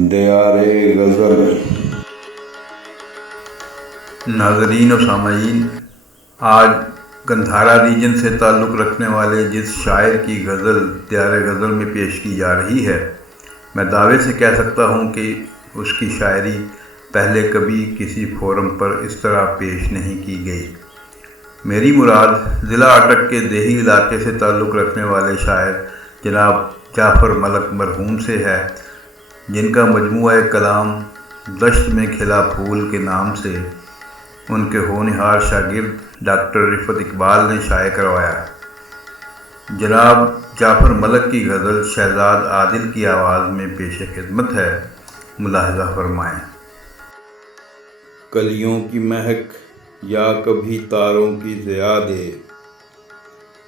دیارے غزل۔ ناظرین و سامعین، آج گندھارا ریجن سے تعلق رکھنے والے جس شاعر کی غزل دیار غزل میں پیش کی جا رہی ہے، میں دعوے سے کہہ سکتا ہوں کہ اس کی شاعری پہلے کبھی کسی فورم پر اس طرح پیش نہیں کی گئی۔ میری مراد ضلع اٹک کے دیہی علاقے سے تعلق رکھنے والے شاعر جناب جعفر ملک مرحوم سے ہے، جن کا مجموعہ کلام دشت میں کھلا پھول کے نام سے ان کے ہونہار شاگرد ڈاکٹر رفعت اقبال نے شائع کروایا۔ جناب جعفر ملک کی غزل شہزاد عادل کی آواز میں پیش خدمت ہے، ملاحظہ فرمائیں۔ کلیوں کی مہک یا کبھی تاروں کی ضیا دے،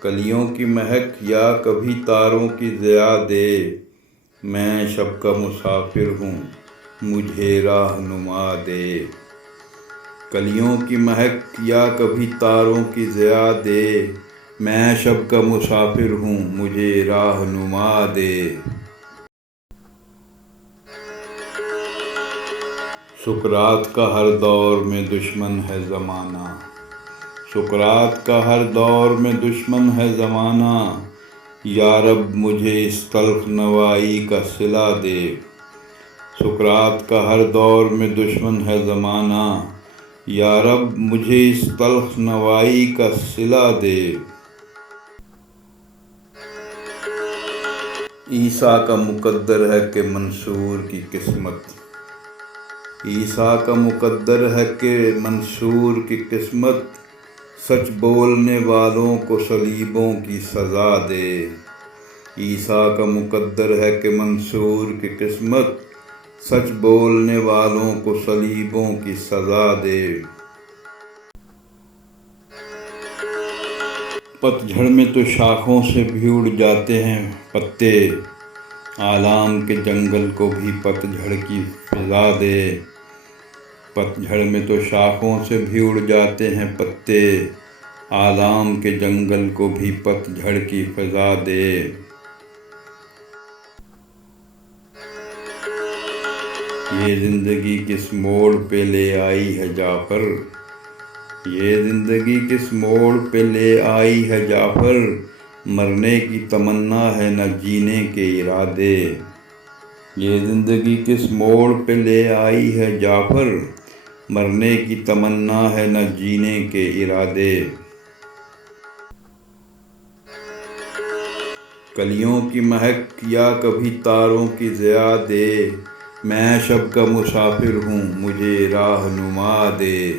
کلیوں کی مہک یا کبھی تاروں کی ضیا دے، میں شب کا مسافر ہوں مجھے راہنما دے۔ کلیوں کی مہک یا کبھی تاروں کی ضیا دے، میں شب کا مسافر ہوں مجھے راہنما دے۔ سقراط کا ہر دور میں دشمن ہے زمانہ، سقراط کا ہر دور میں دشمن ہے زمانہ، یا رب مجھے اس تلخ نوائی کا صلہ دے۔ سقراط کا ہر دور میں دشمن ہے زمانہ، یا رب مجھے اس تلخ نوائی کا صلہ دے۔ عیسیٰ کا مقدر ہے کہ منصور کی قسمت، عیسیٰ کا مقدر ہے کہ منصور کی قسمت، سچ بولنے والوں کو صلیبوں کی سزا دے۔ عیسیٰ کا مقدر ہے کہ منصور کی قسمت، سچ بولنے والوں کو صلیبوں کی سزا دے۔ پت جھڑ میں تو شاخوں سے بھی اڑ جاتے ہیں پتے، آلام کے جنگل کو بھی پت جھڑ کی فضا دے۔ پت جھڑ میں تو شاخوں سے بھی اڑ جاتے ہیں پتے، آلام کے جنگل کو بھی پت جھڑ کی فضا دے۔ یہ زندگی کس موڑ پہ لے آئی ہے جعفر، یہ زندگی کس موڑ پہ لے آئی ہے جعفر، مرنے کی تمنا ہے نہ جینے کے ارادے۔ یہ زندگی کس موڑ پہ لے آئی ہے جعفر، مرنے کی تمنا ہے نہ جینے کے ارادے۔ کلیوں کی مہک یا کبھی تاروں کی ضیا دے، میں شب کا مسافر ہوں مجھے راہنما دے۔